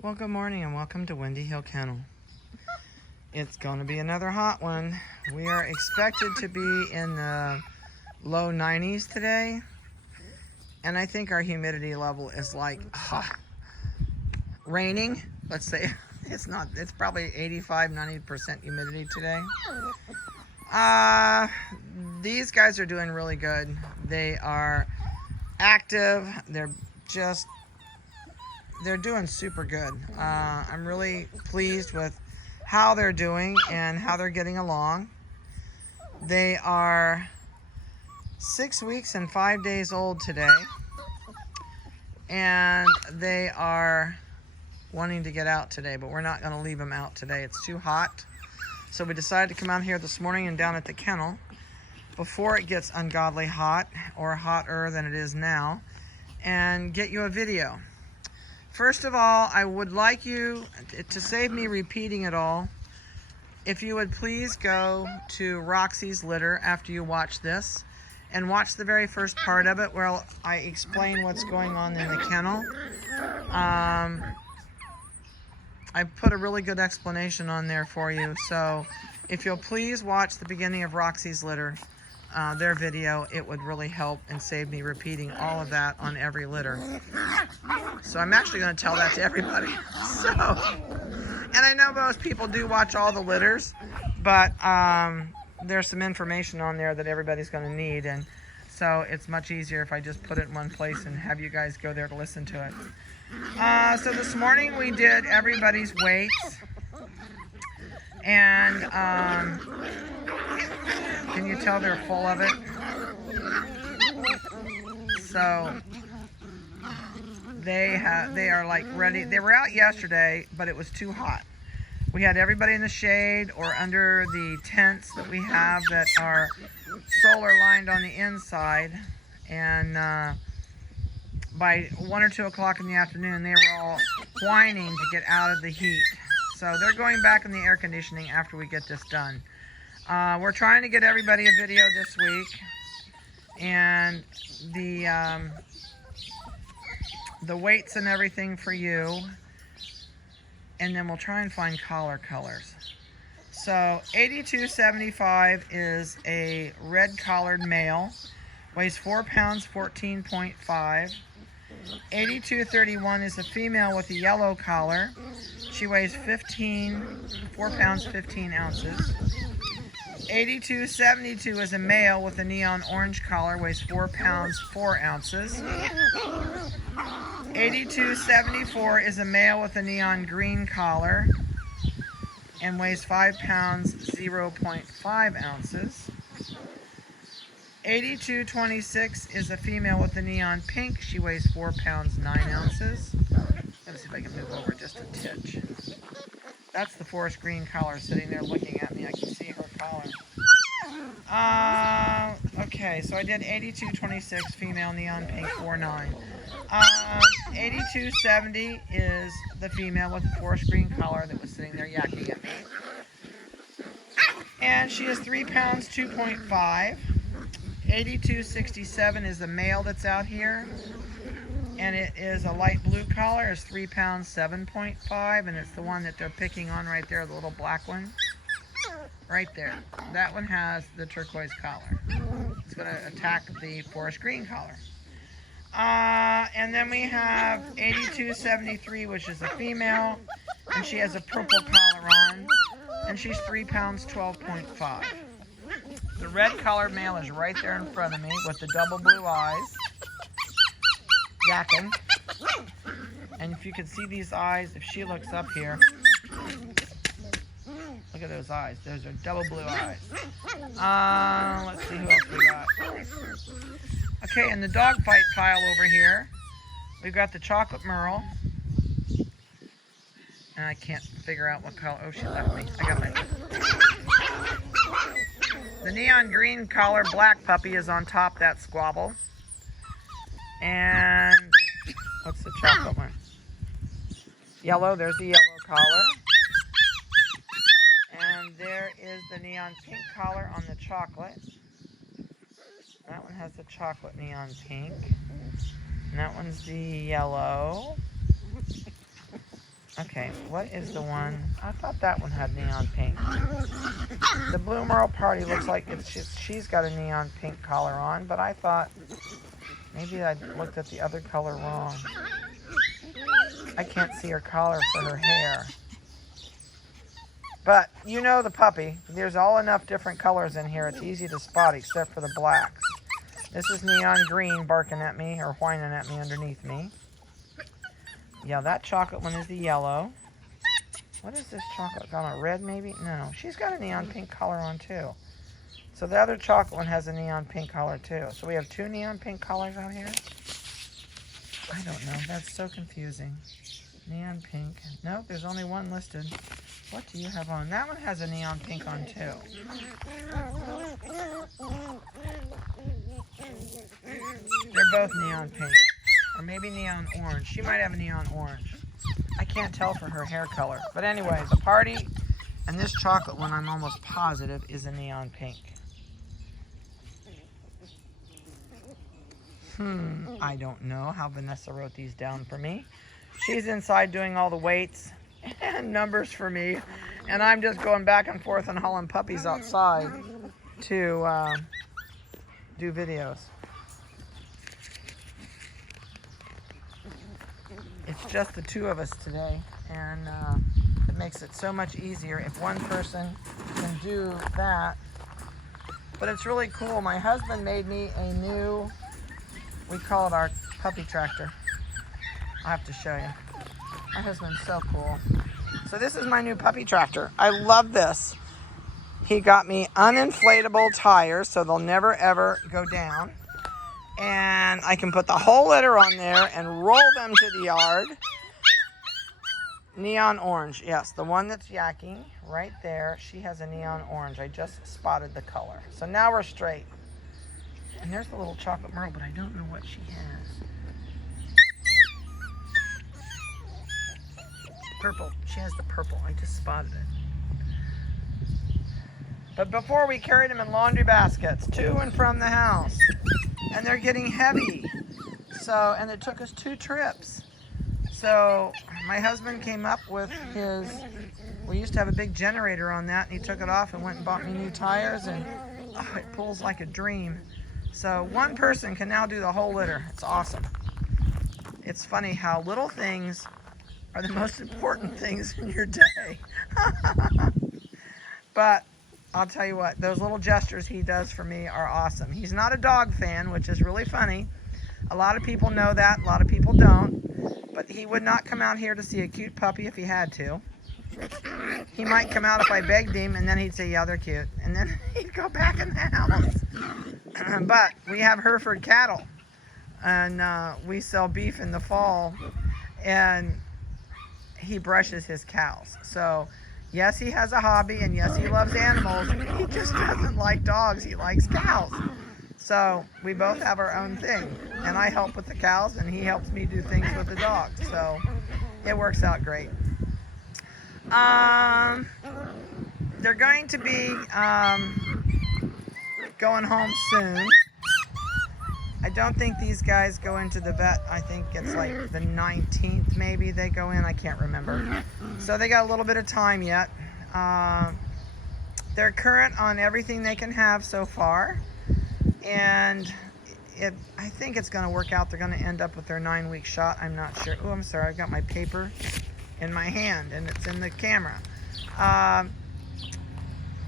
Well, good morning and welcome to Windy Hill Kennel. It's going to be another hot one. We are expected to be in the low 90s today, and I think our humidity level is like raining. Let's say it's probably 85-90% humidity today. These guys are doing really good. They are active. They're doing super good. I'm really pleased with how they're doing and how they're getting along. They are 6 weeks and 5 days old today, and they are wanting to get out today, but we're not going to leave them out today. It's too hot. So we decided to come out here this morning and down at the kennel before it gets ungodly hot, or hotter than it is now, and get you a video. First of all, I would like you, to save me repeating it all, if you would please go to Roxy's Litter after you watch this and watch the very first part of it where I explain what's going on in the kennel. I put a really good explanation on there for you, so if you'll please watch the beginning of Roxy's Litter, their video, it would really help and save me repeating all of that on every litter. So I'm actually going to tell that to everybody. And I know most people do watch all the litters, but there's some information on there that everybody's going to need, and so it's much easier if I just put it in one place and have you guys go there to listen to it. So this morning we did everybody's weights, and can you tell they're full of it? So they are like ready. They were out yesterday, but it was too hot. We had everybody in the shade or under the tents that we have that are solar lined on the inside, and by 1 or 2 o'clock in the afternoon they were all whining to get out of the heat. So they're going back in the air conditioning after we get this done. We're trying to get everybody a video this week, and the weights and everything for you, and then we'll try and find collar colors. So 8275 is a red collared male, weighs 4 pounds 14.5. 8231 is a female with a yellow collar. She weighs 4 pounds 15 ounces. 8272 is a male with a neon orange collar, weighs 4 pounds 4 ounces. 8274 is a male with a neon green collar and weighs 5 pounds 0.5 ounces. 8226 is a female with a neon pink. She weighs 4 pounds 9 ounces. Let's see if I can move over just a titch. That's the forest green collar sitting there looking at me. I can see her collar. Okay, so I did 8226 female neon pink 4.9. 8270 is the female with the forest green collar that was sitting there yakking at me. And she is 3 pounds 2.5. 8267 is the male that's out here, and it is a light blue collar. It's 3 pounds 7.5, and it's the one that they're picking on right there, the little black one. Right there. That one has the turquoise collar. It's going to attack the forest green collar. And then we have 8273, which is a female, and she has a purple collar on, and she's 3 pounds 12.5. The red collared male is right there in front of me with the double blue eyes, yakking. And if you can see these eyes, if she looks up here, look at those eyes. Those are double blue eyes. Let's see who else we got. Okay, in the dog fight pile over here, we've got the chocolate merle. And I can't figure out what color. Oh, she left me. I got my... The neon green collar black puppy is on top that squabble. And what's the chocolate one? Yellow, there's the yellow collar. And there is the neon pink collar on the chocolate. That one has the chocolate neon pink. And that one's the yellow. Okay, what is the one? I thought that one had neon pink. The Blue Merle Party looks like she's got a neon pink collar on, but I thought maybe I looked at the other color wrong. I can't see her collar for her hair. But you know the puppy. There's all enough different colors in here. It's easy to spot except for the blacks. This is neon green barking at me or whining at me underneath me. Yeah, that chocolate one is the yellow. What is this chocolate? Got a red maybe? No, she's got a neon pink collar on too. So the other chocolate one has a neon pink collar too. So we have 2 neon pink collars out here? I don't know. That's so confusing. Neon pink. Nope, there's only one listed. What do you have on? That one has a neon pink on too. They're both neon pink. Or maybe neon orange. She might have a neon orange. I can't tell for her hair color. But anyway, the party and this chocolate one, I'm almost positive, is a neon pink. I don't know how Vanessa wrote these down for me. She's inside doing all the weights and numbers for me. And I'm just going back and forth and hauling puppies outside to do videos. It's just the 2 of us today, and it makes it so much easier if one person can do that. But it's really cool. My husband made me a new, we call it our puppy tractor. I'll have to show you. My husband's so cool. So this is my new puppy tractor. I love this. He got me uninflatable tires so they'll never ever go down. And I can put the whole litter on there and roll them to the yard. Neon orange. Yes, the one that's yakking right there, she has a neon orange. I just spotted the color. So now we're straight. And there's the little chocolate Merle, but I don't know what she has. Purple. She has the purple. I just spotted it. But before we carried them in laundry baskets to and from the house. And they're getting heavy. So, and it took us 2 trips. So my husband came up with his, we used to have a big generator on that, and he took it off and went and bought me new tires, and it pulls like a dream. So one person can now do the whole litter. It's awesome. It's funny how little things are the most important things in your day. But I'll tell you what, those little gestures he does for me are awesome. He's not a dog fan, which is really funny. A lot of people know that, a lot of people don't. But he would not come out here to see a cute puppy if he had to. He might come out if I begged him, and then he'd say, yeah, they're cute. And then he'd go back in the house. But we have Hereford cattle, and we sell beef in the fall, and he brushes his cows. So yes, he has a hobby, and yes, he loves animals. He just doesn't like dogs. He likes cows. So we both have our own thing, and I help with the cows, and he helps me do things with the dogs. So it works out great. They're going to be going home soon. I don't think these guys go into the vet. I think it's like the 19th maybe they go in. I can't remember. So they got a little bit of time yet. They're current on everything they can have so far. And I think it's going to work out. They're going to end up with their 9-week shot. I'm not sure. Oh, I'm sorry. I've got my paper in my hand, and it's in the camera.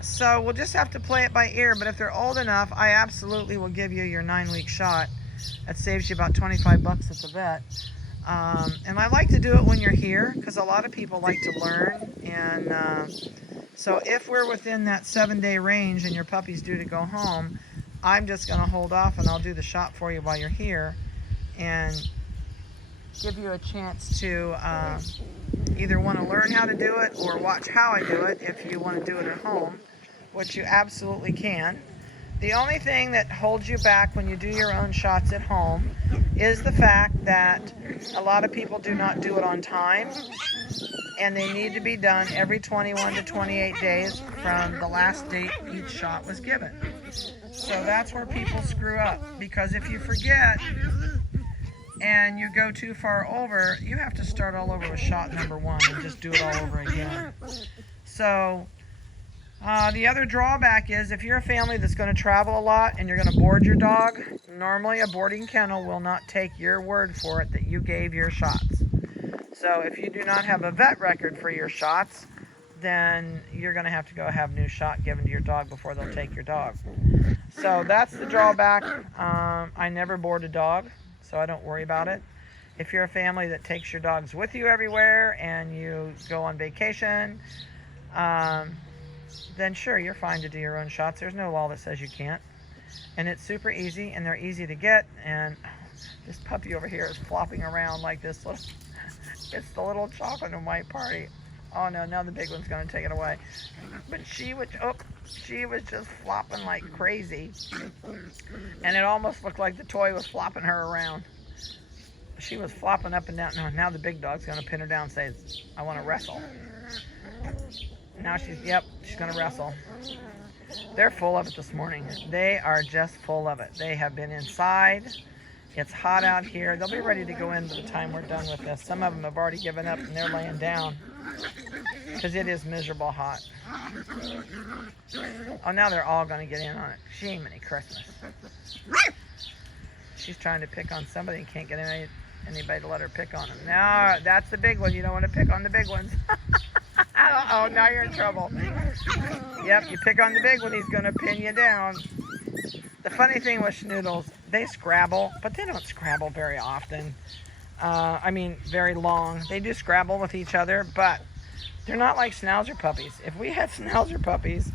So we'll just have to play it by ear. But if they're old enough, I absolutely will give you your 9-week shot. That saves you about $25 at the vet. And I like to do it when you're here because a lot of people like to learn. And so if we're within that 7-day range and your puppy's due to go home, I'm just going to hold off and I'll do the shot for you while you're here and give you a chance to either want to learn how to do it or watch how I do it if you want to do it at home, which you absolutely can. The only thing that holds you back when you do your own shots at home is the fact that a lot of people do not do it on time, and they need to be done every 21 to 28 days from the last date each shot was given. So that's where people screw up, because if you forget, and you go too far over, you have to start all over with shot number 1 and just do it all over again. So the other drawback is if you're a family that's going to travel a lot and you're going to board your dog, normally a boarding kennel will not take your word for it that you gave your shots. So if you do not have a vet record for your shots, then you're going to have to go have a new shot given to your dog before they'll take your dog. So that's the drawback. I never board a dog, so I don't worry about it. If you're a family that takes your dogs with you everywhere and you go on vacation, then sure, you're fine to do your own shots. There's no law that says you can't. And it's super easy, and they're easy to get. And this puppy over here is flopping around like this little, it's the little chocolate and white party. Oh no, now the big one's gonna take it away. But she was just flopping like crazy. And it almost looked like the toy was flopping her around. She was flopping up and down. No, now the big dog's gonna pin her down and say, I wanna wrestle. Now she's gonna wrestle. They're full of it this morning. They are just full of it. They have been inside. It's hot out here. They'll be ready to go in by the time we're done with this. Some of them have already given up and they're laying down because it is miserable hot. Oh, now they're all going to get in on it. Jiminy Christmas. She's trying to pick on somebody and can't get anybody to let her pick on them. No, that's the big one. You don't want to pick on the big ones. Oh, now you're in trouble. Yep, you pick on the big one, he's going to pin you down. The funny thing with Schnoodles, they scrabble, but they don't scrabble very often. I mean, very long. They do scrabble with each other, but they're not like Schnauzer puppies. If we had Schnauzer puppies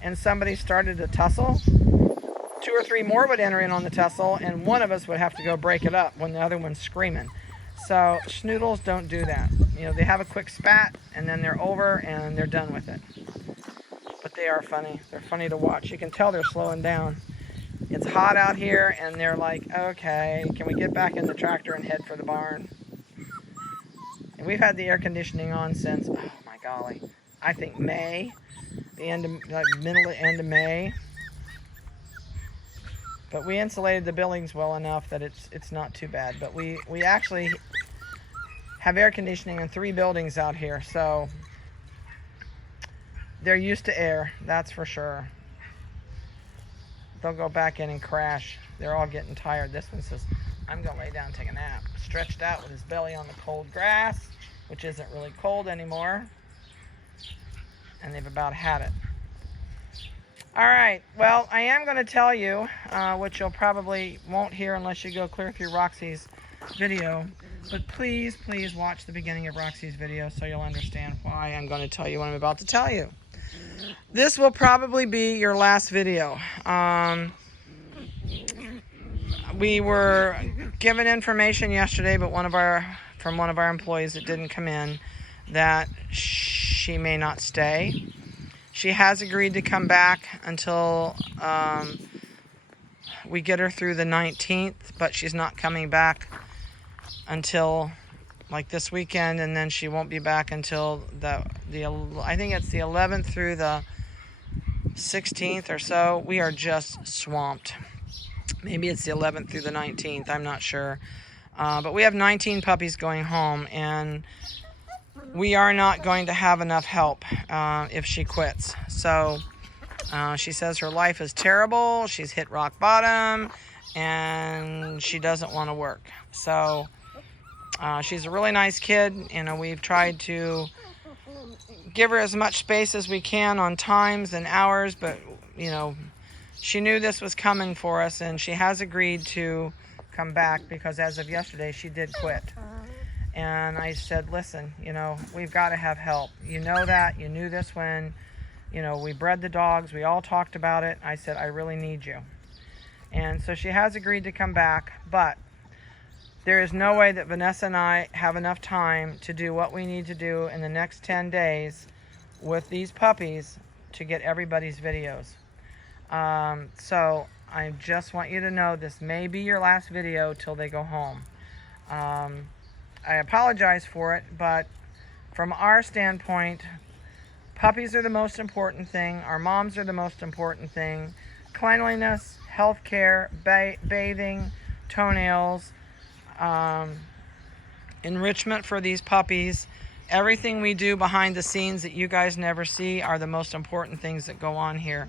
and somebody started to tussle, 2 or 3 more would enter in on the tussle, and one of us would have to go break it up when the other one's screaming. So Schnoodles don't do that. You know, they have a quick spat, and then they're over, and they're done with it. But they are funny. They're funny to watch. You can tell they're slowing down. It's hot out here, and they're like, okay, can we get back in the tractor and head for the barn? And we've had the air conditioning on since, oh my golly, I think May, middle to end of May. But we insulated the buildings well enough that it's not too bad. But we actually have air conditioning in 3 buildings out here, so they're used to air, that's for sure. They'll go back in and crash. They're all getting tired. This one says, I'm going to lay down and take a nap. Stretched out with his belly on the cold grass, which isn't really cold anymore. And they've about had it. All right, well, I am going to tell you, which you'll probably won't hear unless you go clear through Roxy's video, but please, please watch the beginning of Roxy's video so you'll understand why I'm going to tell you what I'm about to tell you. This will probably be your last video. We were given information yesterday, but from one of our employees that didn't come in, that she may not stay. She has agreed to come back until we get her through the 19th, but she's not coming back until like this weekend, and then she won't be back until I think it's the 11th through the 16th or so. We are just swamped. Maybe it's the 11th through the 19th, I'm not sure. But we have 19 puppies going home, and we are not going to have enough help if she quits. So she says her life is terrible, she's hit rock bottom, and she doesn't want to work. So she's a really nice kid. You know, we've tried to give her as much space as we can on times and hours, but you know, she knew this was coming for us, and she has agreed to come back because as of yesterday she did quit. And I said, listen, you know, we've got to have help. You know that. You knew this when, you know, we bred the dogs. We all talked about it. I said, I really need you. And so she has agreed to come back, but there is no way that Vanessa and I have enough time to do what we need to do in the next 10 days with these puppies to get everybody's videos. So I just want you to know this may be your last video till they go home. I apologize for it, but from our standpoint, puppies are the most important thing. Our moms are the most important thing. Cleanliness, health care, bathing, toenails, enrichment for these puppies. Everything we do behind the scenes that you guys never see are the most important things that go on here.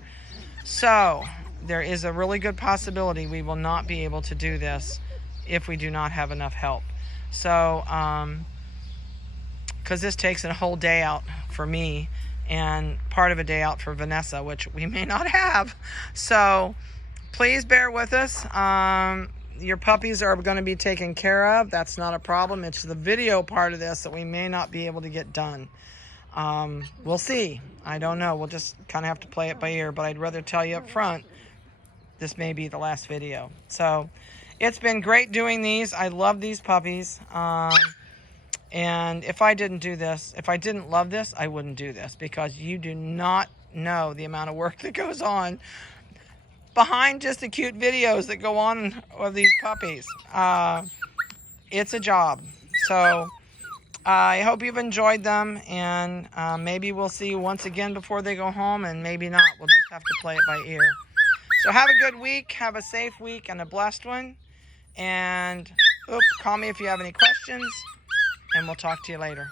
So there is a really good possibility we will not be able to do this if we do not have enough help. So, because this takes a whole day out for me and part of a day out for Vanessa, which we may not have. So please bear with us. Your puppies are going to be taken care of. That's not a problem. It's the video part of this that we may not be able to get done. We'll see. I don't know. We'll just kind of have to play it by ear, but I'd rather tell you up front, this may be the last video. So it's been great doing these. I love these puppies. And if I didn't do this, if I didn't love this, I wouldn't do this, because you do not know the amount of work that goes on behind just the cute videos that go on of these puppies. It's a job. So I hope you've enjoyed them, and maybe we'll see you once again before they go home, and maybe not. We'll just have to play it by ear. So have a good week, have a safe week, and a blessed one. And call me if you have any questions, and we'll talk to you later.